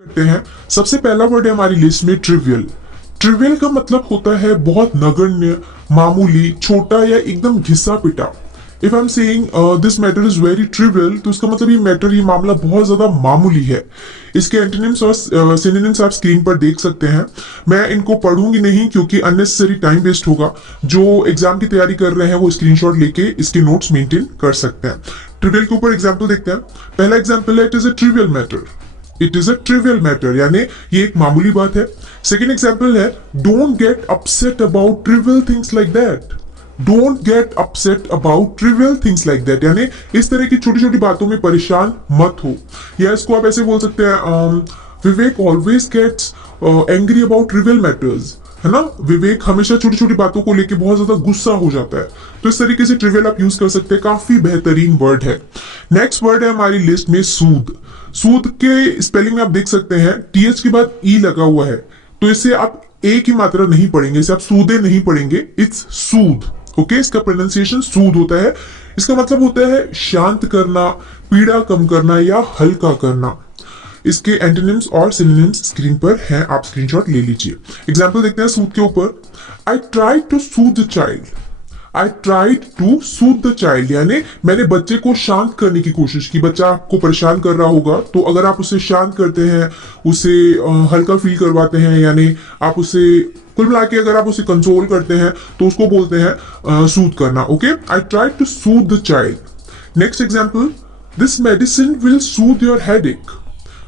करते हैं। सबसे पहला वर्ड है हमारी लिस्ट में ट्रिवियल। ट्रिवियल का मतलब होता है बहुत नगण्य, मामूली, छोटा या एकदम घिसा पिटा। If I am saying this matter is very trivial, तो इसका मतलब ये मैटर, ये मामला बहुत ज्यादा मामूली है। इसके एंटोनिम्स और सिनोनिम्स आप स्क्रीन पर देख सकते हैं। मैं इनको पढ़ूंगी नहीं क्योंकि अननेसेसरी टाइम वेस्ट होगा। जो एग्जाम की तैयारी कर रहे हैं वो स्क्रीनशॉट लेके इसके नोट्स मेंटेन कर सकते हैं। ट्रिवियल के ऊपर एग्जाम्पल देखते हैं। पहला एग्जाम्पल है, it is a trivial matter. It is a trivial matter यानी ये एक मामूली बात है। सेकेंड एग्जाम्पल है, don't get upset about trivial things like that. Don't get upset about trivial things like that यानी इस तरह की छोटी छोटी बातों में परेशान मत हो। या इसको आप ऐसे बोल सकते हैं, Vivek always gets angry about trivial matters, है ना। विवेक हमेशा छोटी छोटी बातों को लेके बहुत ज्यादा गुस्सा हो जाता है। तो इस तरीके से ट्रिवियल आप यूज कर सकते हैं, काफी बेहतरीन वर्ड है। नेक्स्ट वर्ड है हमारी लिस्ट में सूद। सूद के स्पेलिंग में आप देख सकते हैं टीएच के बाद ई लगा हुआ है, तो इसे आप ए की मात्रा नहीं पढ़ेंगे, इसे आप सूदे नहीं पढ़ेंगे, इट्स सूद। ओके, इसका प्रोनाउंसिएशन सूद होता है। इसका मतलब होता है शांत करना, पीड़ा कम करना या हल्का करना। इसके एंटोनिम्स और सिनोनिम्स स्क्रीन पर हैं, आप स्क्रीनशॉट ले लीजिए। एग्जाम्पल देखते हैं सूद के ऊपर। I tried to soothe the child. I tried to soothe the child यानी मैंने बच्चे को शांत करने की कोशिश की। बच्चा आपको परेशान कर रहा होगा, तो अगर आप उसे शांत करते हैं, उसे हल्का फील करवाते हैं, यानी आप उसे कुल मिला के अगर आप उसे कंसोल करते हैं तो उसको बोलते हैं सूद करना। Okay, I tried to soothe the child. Next example, this medicine will soothe your headache.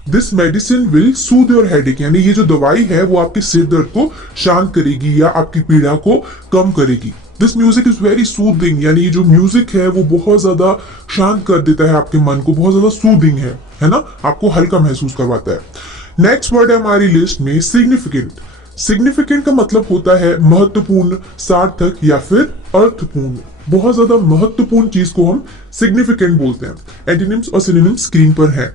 This medicine will soothe your headache यानी ये जो दवाई है वो आपके सिर दर्द को शांत करेगी या आपकी पीड़ा को कम करेगी। This music is very soothing यानी ये जो म्यूजिक है वो बहुत ज्यादा शांत कर देता है आपके मन को, बहुत ज्यादा सूदिंग है ना, आपको हल्का महसूस करवाता है। नेक्स्ट वर्ड है हमारी लिस्ट में सिग्निफिकेंट। सिग्निफिकेंट का मतलब होता है महत्वपूर्ण, सार्थक या फिर अर्थपूर्ण। बहुत ज्यादा महत्वपूर्ण चीज को हम सिग्निफिकेंट बोलते हैं। एंटोनिम्स और सिनोनिम्स स्क्रीन पर है।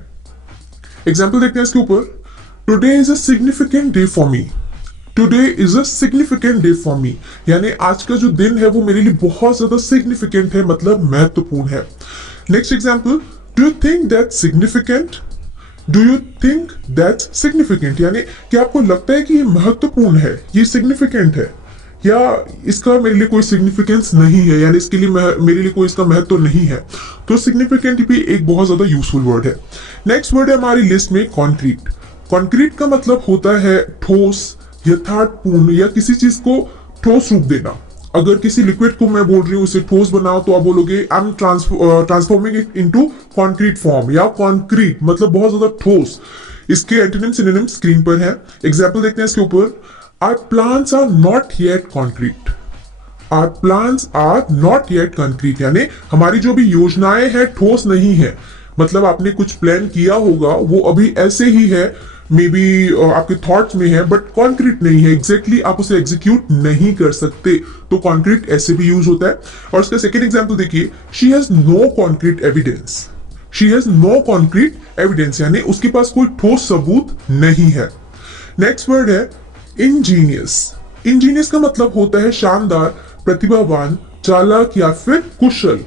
एग्जाम्पल देखते हैं इसके ऊपर। Today is a significant day for me. Today is a significant day for me यानी आज का जो दिन है वो मेरे लिए बहुत ज्यादा सिग्निफिकेंट है, मतलब महत्वपूर्ण है। Next example, do you think that significant. Do you think that significant यानी क्या आपको लगता है कि ये महत्वपूर्ण है, ये सिग्निफिकेंट है, या इसका मेरे लिए कोई सिग्निफिकेंस नहीं है, यानी इसके लिए मेरे लिए कोई इसका महत्व नहीं है। तो सिग्निफिकेंट भी एक बहुत ज्यादा यूजफुल वर्ड है। नेक्स्ट वर्ड है हमारी लिस्ट में कॉन्क्रीट। कॉन्क्रीट का मतलब होता है ठोस, यथार्थपूर्ण या किसी चीज को ठोस रूप देना। अगर किसी लिक्विड को मैं बोल रही हूँ उसे ठोस बनाओ, तो आप बोलोगे I am transforming it into concrete form, या कॉन्क्रीट मतलब बहुत ज्यादा ठोस। इसके एंटोनिम सिनोनिम स्क्रीन पर है। एग्जाम्पल देखते हैं इसके ऊपर। Our plans are not yet concrete. Our plans are not yet concrete यानी हमारी जो भी योजनाएं हैं ठोस नहीं है। मतलब आपने कुछ प्लान किया होगा, वो अभी ऐसे ही है, मे बी आपके थॉट्स में है, बट कॉन्क्रीट नहीं है, एग्जैक्टली आप उसे एग्जीक्यूट नहीं कर सकते। तो कॉन्क्रीट ऐसे भी यूज होता है। और इसका सेकेंड एग्जाम्पल देखिए, she has no concrete evidence. She has no concrete evidence यानी उसके पास कोई ठोस सबूत नहीं है। नेक्स्ट वर्ड है इंजीनियस। इंजीनियस का मतलब होता है शानदार, प्रतिभावान, चालाक या फिर कुशल।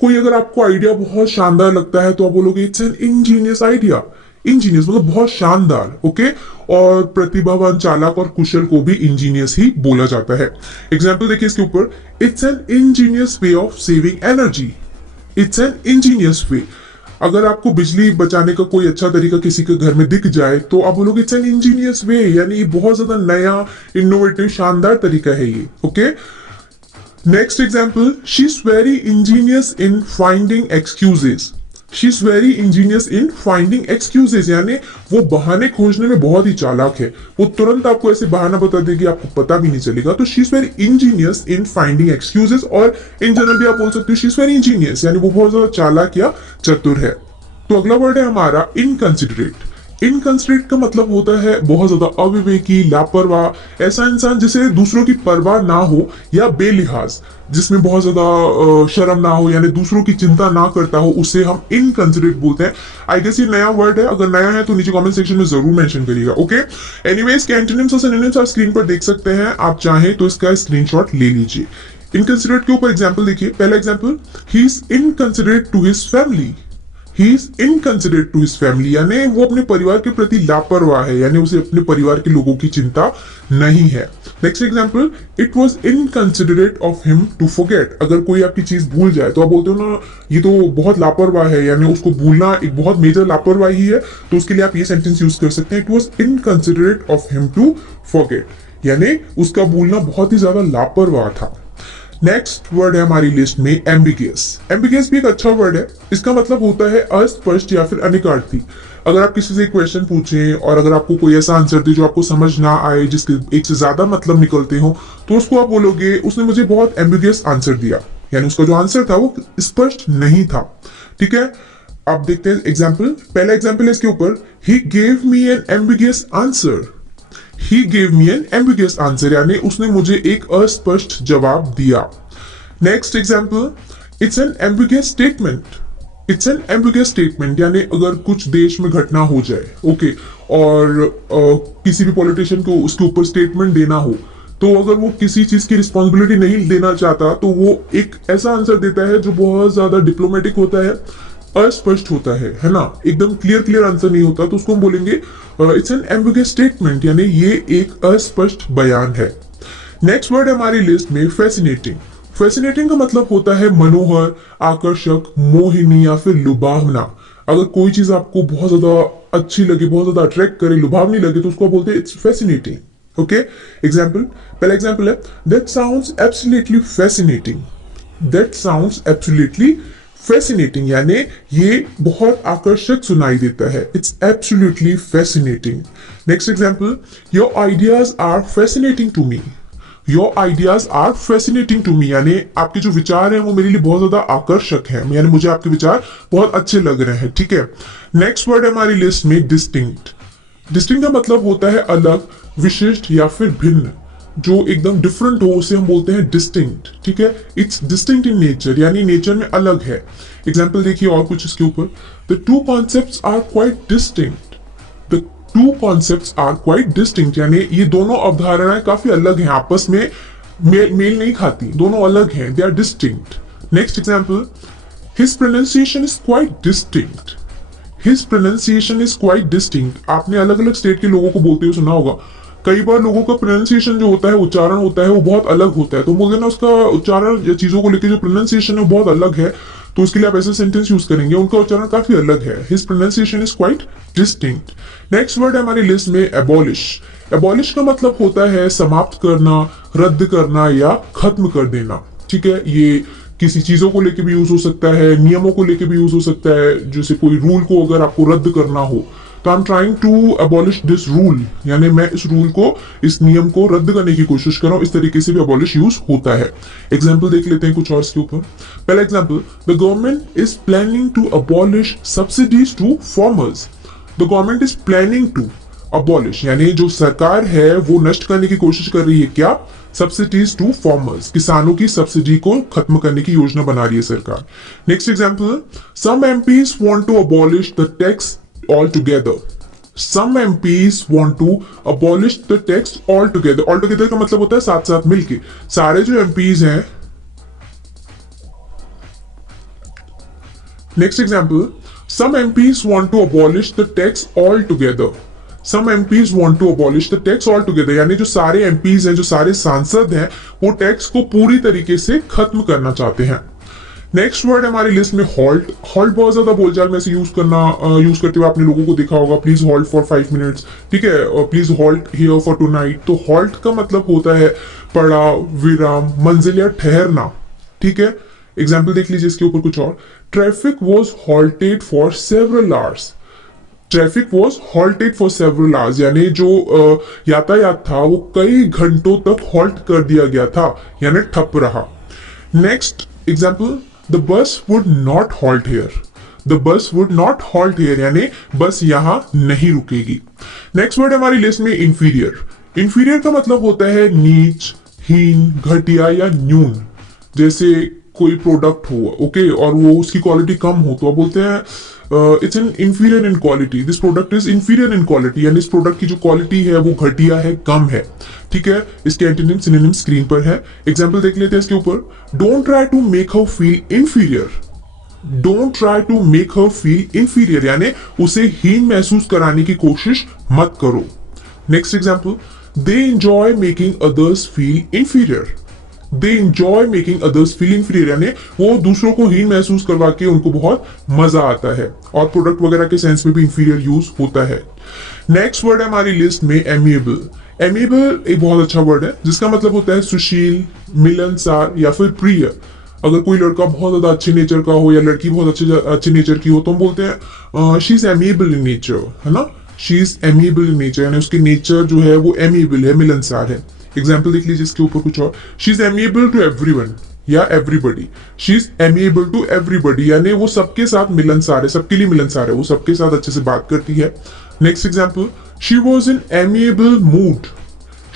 कोई अगर आपको आइडिया बहुत शानदार लगता है तो आप बोलोगे it's an Angénieux idea. Angénieux मतलब बहुत शानदार। ओके, और प्रतिभावान, चालाक और कुशल को भी इंजीनियस ही बोला जाता है। एग्जाम्पल देखिए इसके ऊपर। It's an ingenious way of saving energy. It's an ingenious way. अगर आपको बिजली बचाने का कोई अच्छा तरीका किसी के घर में दिख जाए तो आप बोलोगे इट्स एन इंजीनियस वे यानी ये बहुत ज्यादा नया, इनोवेटिव, शानदार तरीका है ये। Okay, next example, she is very Angénieux in finding excuses. She is very Angénieux in finding excuses यानी वो बहाने खोजने में बहुत ही चालाक है। वो तुरंत आपको ऐसे बहाना बता देगी, आपको पता भी नहीं चलेगा। तो she is very Angénieux in finding excuses, और इन जनरल भी आप बोल सकते हो शी इज वेरी इंजीनियस यानी वो बहुत ज्यादा चालाक या चतुर है। तो अगला वर्ड है हमारा इनकंसिडरेट। इनकंसिडरेट का मतलब होता है बहुत ज्यादा अविवेकी, लापरवाह, ऐसा इंसान जिसे दूसरों की परवाह ना हो या बेलिहाज, जिसमें बहुत ज्यादा शर्म ना हो यानी दूसरों की चिंता ना करता हो, उसे हम इनकंसिडरेट बोलते हैं। आई गेस ये नया वर्ड है, अगर नया है तो नीचे कमेंट सेक्शन में जरूर मेंशन करिएगा। ओके, एनीवेज के एंटोनिम्स और सिनोनिम्स आप स्क्रीन पर देख सकते हैं, आप चाहें तो इसका स्क्रीनशॉट ले लीजिए। इनकंसिडरेट के ऊपर एग्जाम्पल देखिए। पहला example, he is inconsiderate to his family. He is inconsiderate to his family, यानी वो अपने परिवार के प्रति लापरवाह है, यानी उसे अपने परिवार के लोगों की चिंता नहीं है। Next example, it was inconsiderate of him to forget. अगर कोई आपकी चीज भूल जाए तो आप बोलते हो ना ये तो बहुत लापरवाह है, यानी उसको भूलना एक बहुत मेजर लापरवाही है, तो उसके लिए आप ये सेंटेंस यूज कर सकते हैं, it was inconsiderate of him to forget, यानी उसका भूलना बहुत ही ज्यादा लापरवाह था। नेक्स्ट वर्ड है हमारी लिस्ट में एम्बिगियस। एम्बिगियस भी एक अच्छा वर्ड है। इसका मतलब होता है अस्पष्ट या फिर अनिकार्थी। अगर आप किसी से क्वेश्चन पूछें और अगर आपको कोई ऐसा आंसर दे जो आपको समझ ना आए, जिसके एक से ज्यादा मतलब निकलते हो, तो उसको आप बोलोगे उसने मुझे बहुत एम्बिगियस आंसर दिया, यानी उसका जो आंसर था वो स्पष्ट नहीं था। ठीक है, अब देखते हैं एग्जाम्पल। पहला एग्जाम्पल है इसके ऊपर, he gave me an ambiguous answer. He gave me an ambiguous answer, यानी उसने मुझे एक अस्पष्ट जवाब दिया। Next example, it's an ambiguous statement। It's an ambiguous statement, यानी अगर कुछ देश में घटना हो जाए, ओके, और किसी भी पॉलिटिशियन को उसके ऊपर स्टेटमेंट देना हो, तो अगर वो किसी चीज की रिस्पॉन्सिबिलिटी नहीं देना चाहता तो वो एक ऐसा आंसर देता है जो बहुत ज्यादा डिप्लोमेटिक होता है, अस्पष्ट होता है ना, एकदम क्लियर आंसर नहीं होता, तो उसको हम बोलेंगे इट्स एन एम्बिगुअस स्टेटमेंट, यानी ये एक अस्पष्ट बयान है। नेक्स्ट वर्ड है हमारी लिस्ट में फैसिनेटिंग। फैसिनेटिंग का मतलब होता है मनोहर, आकर्षक, मोहिनी या फिर लुभावना। अगर कोई चीज आपको बहुत ज्यादा अच्छी लगे, बहुत ज्यादा अट्रैक्ट करे, लुभावनी लगे, तो उसको बोलते हैं इट्स फैसिनेटिंग। ओके, एग्जाम्पल, पहला एग्जाम्पल है, that sounds absolutely fascinating. That sounds absolutely fascinating, यानी ये बहुत आकर्षक सुनाई देता है, it's absolutely fascinating. Next example, your ideas are fascinating to me. Your ideas are fascinating to me, यानी आपके जो विचार हैं वो मेरे लिए बहुत ज्यादा आकर्षक हैं, यानी मुझे आपके विचार बहुत अच्छे लग रहे हैं। ठीक है, नेक्स्ट वर्ड है हमारी लिस्ट में डिस्टिंक्ट। डिस्टिंक्ट का मतलब होता है अलग, विशिष्ट या फिर भिन्न, जो एकदम डिफरेंट हो उसे हम बोलते हैं डिस्टिंक्ट। ठीक है, इट्स डिस्टिंक्ट इन नेचर, यानी नेचर में अलग है। एग्जाम्पल देखिए और कुछ इसके ऊपर, the two concepts are quite distinct. The two concepts are quite distinct, यानी ये दोनों अवधारणाएं काफी अलग हैं, आपस में मेल नहीं खाती, दोनों अलग हैं, they are distinct. Next example, his pronunciation is quite distinct. His pronunciation is quite distinct. आपने अलग अलग स्टेट के लोगों को बोलते हुए सुना होगा, कई बार लोगों का प्रोनाउंसिएशन जो होता है, उच्चारण होता है, वो बहुत अलग होता है, तो बोलते ना उसका उच्चारण या चीजों को लेकर जो प्रोनाउंसिएशन है बहुत अलग है, तो उसके लिए आप ऐसे सेंटेंस यूज करेंगे, उनका उच्चारण काफी अलग है, his pronunciation is quite distinct. Next word है हमारी लिस्ट में एबॉलिश। एबॉलिश का मतलब होता है समाप्त करना, रद्द करना या खत्म कर देना। ठीक है, ये किसी चीजों को लेकर भी यूज हो सकता है, नियमों को लेकर भी यूज हो सकता है, जैसे कोई रूल को अगर आपको रद्द करना हो, तो I am trying to abolish this rule, यानी मैं इस रूल को, इस नियम को रद्द करने की कोशिश कर रहा हूं, इस तरीके से भी अबॉलिश यूज होता है। एग्जाम्पल देख लेते हैं कुछ और इसके ऊपर। पहला example, the government is planning to abolish subsidies to farmers. The government is planning to abolish, यानी जो सरकार है वो नष्ट करने की कोशिश कर रही है, क्या, सब्सिडीज टू फार्मर्स, किसानों की सब्सिडी को खत्म करने की योजना बना रही है सरकार। Next example, some MPs want to abolish the tax altogether. Some MPs want to abolish the tax altogether. Altogether का मतलब होता है साथ साथ मिलके, सारे जो MPs हैं। Next example, some MPs want to abolish the tax altogether. Some MPs want to abolish the tax altogether, यानी जो सारे MPs हैं, जो सारे सांसद हैं, वो टैक्स को पूरी तरीके से खत्म करना चाहते हैं। नेक्स्ट वर्ड हमारी लिस्ट में हॉल्ट। हॉल्ट बहुत ज्यादा बोलचाल में से यूज करते हुए आपने लोगों को देखा होगा, प्लीज हॉल्ट फॉर 5 मिनट्स। ठीक है, और please halt here for tonight. तो हॉल्ट का मतलब होता है पड़ाव, विराम, मंजिल या ठहरना। ठीक है, एग्जाम्पल देख लीजिए इसके ऊपर कुछ और, traffic was halted for several hours. Traffic was halted for several hours, यानी जो यातायात था वो कई घंटों तक हॉल्ट कर दिया गया था, यानी ठप रहा। Next example, the bus would not halt here. The bus would not halt here, यानी बस यहां नहीं रुकेगी। नेक्स्ट वर्ड हमारी लिस्ट में इंफीरियर। इंफीरियर का मतलब होता है नीच, हीन, घटिया या न्यून। जैसे कोई प्रोडक्ट हो, ओके, और वो उसकी क्वालिटी कम हो, तो आप बोलते हैं it's an inferior in quality, this product is inferior in quality, यानी इस प्रोडक्ट की जो क्वालिटी है वो घटिया है, कम है। ठीक है, इसके एंटोनिम सिनोनिम स्क्रीन पर है। एग्जांपल देख लेते हैं इसके ऊपर, don't try to make her feel inferior. Don't try to make her feel inferior, यानी उसे हीन महसूस कराने की कोशिश मत करो। Next example, they enjoy making others feel inferior. They enjoy making others feel inferior, यानी वो दूसरों को हीन महसूस करवा के उनको बहुत मजा आता है। और प्रोडक्ट वगैरह के सेंस में भी इंफीरियर यूज होता है। नेक्स्ट वर्ड है हमारी लिस्ट में एमिएबल। एमिएबल एक बहुत अच्छा वर्ड है जिसका मतलब होता है सुशील, मिलनसार या फिर प्रिय। अगर कोई लड़का बहुत ज्यादा अच्छे नेचर का हो या लड़की बहुत अच्छे नेचर की हो तो हम बोलते हैं she is amiable in nature, है ना। She is amiable in nature, यानी उसकी नेचर जो है वो एमिएबल है, मिलनसार है। एग्जाम्पल देख लीजिए इसके ऊपर कुछ और, she is amiable to everyone या everybody. She is amiable to everybody, यानी वो सबके साथ मिलनसार है, सबके लिए मिलनसार है, वो सबके साथ अच्छे से बात करती है। Next example, she was in amiable mood.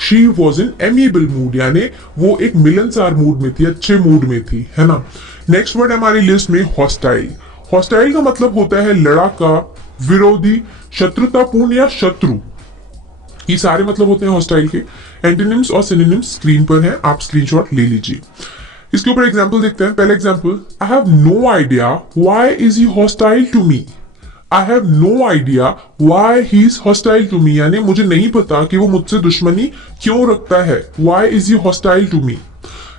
She was in amiable mood, यानी वो एक मिलनसार मूड में थी, अच्छे मूड में थी, है ना। नेक्स्ट वर्ड हमारी लिस्ट में हॉस्टाइल। हॉस्टाइल का मतलब होता है लड़ाका, विरोधी, शत्रुतापूर्ण या शत्रु। ये सारे मतलब होते हैं हॉस्टाइल के। एंटोनिम्स और सिनोनिम्स स्क्रीन पर हैं, आप स्क्रीनशॉट ले लीजिए। इसके ऊपर एग्जाम्पल देखते हैं। पहला example, I have no idea why is he hostile to me. I have no idea why he is hostile to me, यानी मुझे नहीं पता कि वो मुझसे दुश्मनी क्यों रखता है। Why is he hostile to me.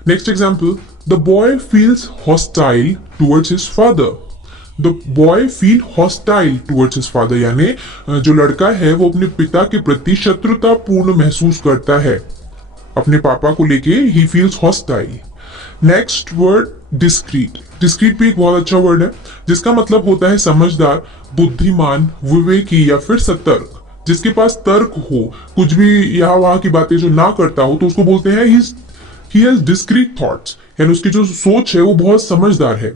Next example, the boy feels hostile towards his father. The boy feel hostile towards his father, यानी जो लड़का है वो अपने पिता के प्रति शत्रुतापूर्ण महसूस करता है, अपने पापा को लेके he feels hostile. Next word discrete. Discrete भी एक बहुत अच्छा वर्ड है जिसका मतलब होता है समझदार, बुद्धिमान, विवेकी या फिर सतर्क। जिसके पास तर्क हो, कुछ भी यहाँ वहां की बातें जो ना करता हो तो उसको बोलते हैं ही हैज डिस्क्रीट थॉट्स, यानी उसकी जो सोच है वो बहुत समझदार है।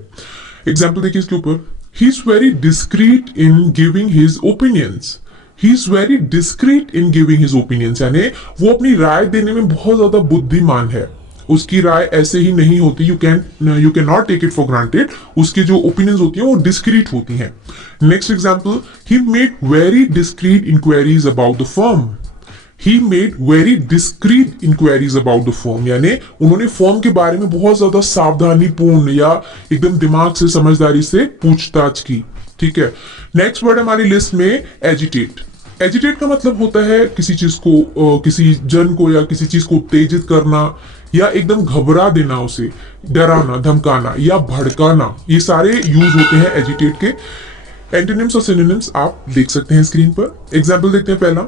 एग्जाम्पल देखिए इसके ऊपर, he is very discrete in giving his opinions. He is very discrete in giving his opinions, यानी वो अपनी राय देने में बहुत ज्यादा बुद्धिमान है। उसकी राय ऐसे ही नहीं होती, you can not take it for granted. उसकी जो ओपिनियंस होती हैं वो डिस्क्रीट होती हैं। Next example, he made very discreet inquiries about the firm. He made very discreet inquiries about the firm, यानी उन्होंने फर्म के बारे में बहुत ज्यादा सावधानी पूर्ण या एकदम दिमाग से, समझदारी से पूछताछ की। ठीक है। नेक्स्ट वर्ड हमारी लिस्ट में एजिटेट। एजिटेट का मतलब होता है किसी चीज को, किसी जन को या किसी चीज को उत्तेजित करना या एकदम घबरा देना, उसे डराना, धमकाना या भड़काना। ये सारे यूज होते हैं एजिटेट के। एंटोनिम्स और सिनोनिम्स आप देख सकते हैं स्क्रीन पर। एग्जाम्पल देखते हैं। पहला,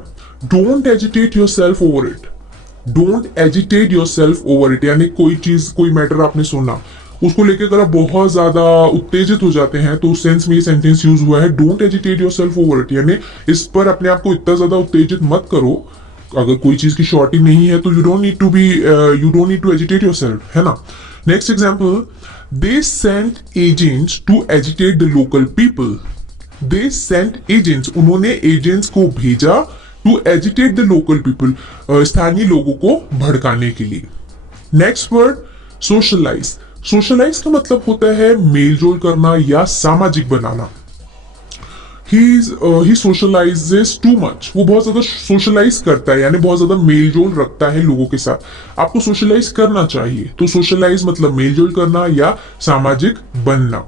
don't agitate your self over it. Don't agitate your self over it, यानी कोई चीज, कोई मैटर आपने सुना, उसको लेकर अगर आप बहुत ज्यादा उत्तेजित हो जाते हैं तो उस सेंस में ये सेंटेंस यूज हुआ है, don't agitate your self over it, यानी इस पर अपने आप को इतना ज्यादा उत्तेजित मत करो। अगर कोई चीज की शॉर्टी नहीं है तो you don't need to agitate yourself, है ना। Next example, they sent agents to agitate the local people. They sent agents, उन्होंने एजेंट्स को भेजा to agitate the local people, स्थानीय लोगों को भड़काने के लिए। Next word, socialise. सोशलाइज का मतलब होता है मेलजोल करना या सामाजिक बनाना। ही सोशलाइजेस टू मच, वो बहुत ज्यादा सोशलाइज करता है, यानी बहुत ज्यादा मेलजोल रखता है लोगों के साथ। आपको सोशलाइज करना चाहिए, तो सोशलाइज मतलब मेलजोल करना या सामाजिक बनना।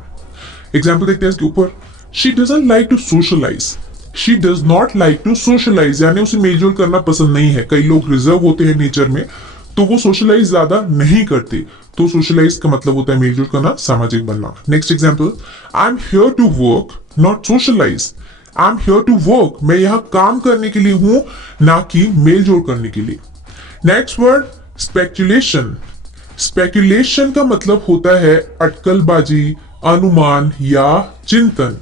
एग्जाम्पल देखते हैं इसके ऊपर, she doesn't like to socialise. She does not like to socialise, यानी उसे मेलजोल करना पसंद नहीं है। कई लोग रिजर्व होते हैं नेचर में, तो वो सोशलाइज ज्यादा नहीं करते। तो सोशलाइज का मतलब होता है मेलजोल करना, सामाजिक बनना। Next example, I am here to work not socialise. I am here to work, मैं यहाँ काम करने के लिए हूं, ना कि मेलजोल करने के लिए। Next word, speculation. स्पेक्युलेशन का मतलब होता है अटकलबाजी, अनुमान या चिंतन।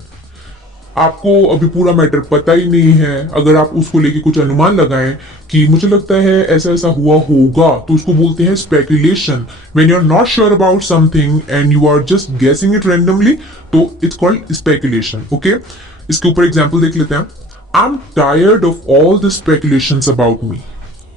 आपको अभी पूरा मैटर पता ही नहीं है, अगर आप उसको लेके कुछ अनुमान लगाएं कि मुझे लगता है ऐसा ऐसा हुआ होगा, तो उसको बोलते हैं speculation. When you are not sure about something and you are just guessing it randomly, तो इट्स कॉल्ड स्पेकुलेशन। ओके, इसके ऊपर एग्जांपल देख लेते हैं। I am tired of all the speculations about me.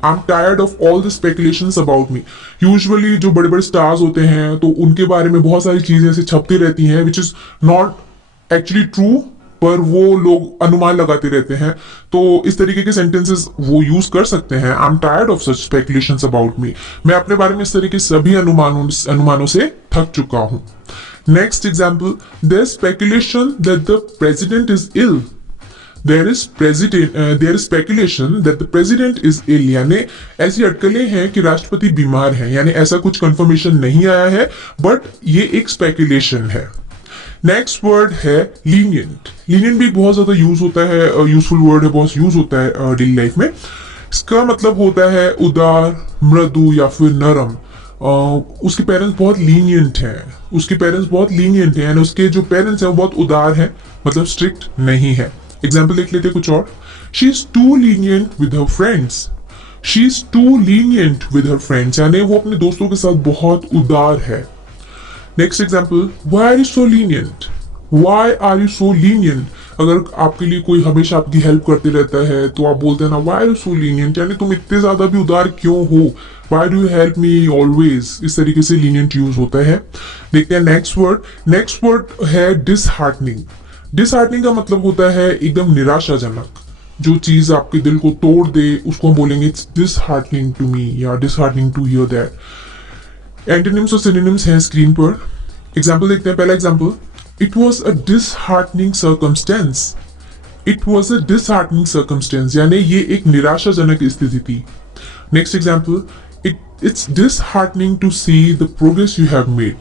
I am tired of all the speculations about me. Usually जो बड़े बड़े stars होते हैं तो उनके बारे में बहुत सारी चीजें ऐसे छपती रहती हैं which is not actually true, पर वो लोग अनुमान लगाते रहते हैं। तो इस तरीके के सेंटेंसेस वो यूज कर सकते हैं। I am tired of such speculations about मी, मैं अपने बारे में इस तरह के सभी अनुमानों से थक चुका हूं। Next example, there's speculation that the president is ill. There is speculation that the president is ill. यानी ऐसी अटकलें हैं कि राष्ट्रपति बीमार हैं, यानी ऐसा कुछ कंफर्मेशन नहीं आया है, बट ये एक स्पेकुलेशन है. नेक्स्ट वर्ड है लीनियंट. लीनियंट भी बहुत ज्यादा यूज होता है, यूजफुल वर्ड है, बहुत यूज होता है डेली लाइफ में. इसका मतलब होता है उदार, मृदु या फिर नरम. उसके पेरेंट्स बहुत लीनियंट हैं, यानी उसके जो पेरेंट्स हैं वो बहुत उदार हैं, मतलब स्ट्रिक्ट नहीं है. एग्जाम्पल देख लेते कुछ और. She is too lenient with her friends, यानी वो अपने दोस्तों के साथ बहुत उदार है. Next example, why are you so lenient. अगर आपके लिए कोई हमेशा आपकी हेल्प करते रहता है तो आप बोलते हैं ना, why are you so lenient, यानी तुम इतने ज्यादा भी उदार क्यों हो, why do you help me always. इस तरीके से लीनियंट यूज होता है. देखते हैं नेक्स्ट वर्ड है डिसहार्टनिंग. डिसहार्टनिंग का मतलब होता है एकदम निराशाजनक. जो चीज आपके दिल को तोड़ दे उसको हम बोलेंगे इट्स डिसहार्टनिंग टू मी या disheartening to hear that. Antonyms और सिनोनिम्स हैं स्क्रीन पर. एग्जाम्पल देखते हैं. पहला example, it was a disheartening circumstance, यानी ये एक निराशाजनक स्थिति थी. Next example, it's disheartening to see the progress you have made.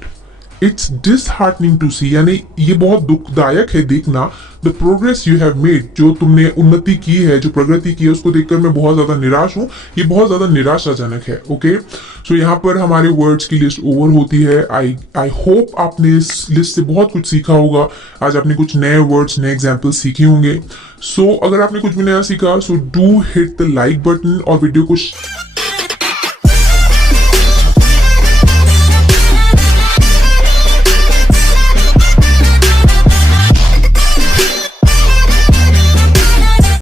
It's disheartening to see, यानी ये बहुत दुखदायक है देखना, the progress you have made, जो तुमने उन्नति की है, जो प्रगति की है, उसको देखकर मैं बहुत ज्यादा निराश हूं. ये बहुत ज्यादा निराशाजनक है. ओके, सो यहाँ पर हमारे वर्ड्स की लिस्ट ओवर होती है. आई होप आपने इस लिस्ट से बहुत कुछ सीखा होगा. आज आपने कुछ नए वर्ड्स, नए एग्जाम्पल सीखे होंगे. सो अगर आपने कुछ भी नया सीखा, so do hit the like button और वीडियो को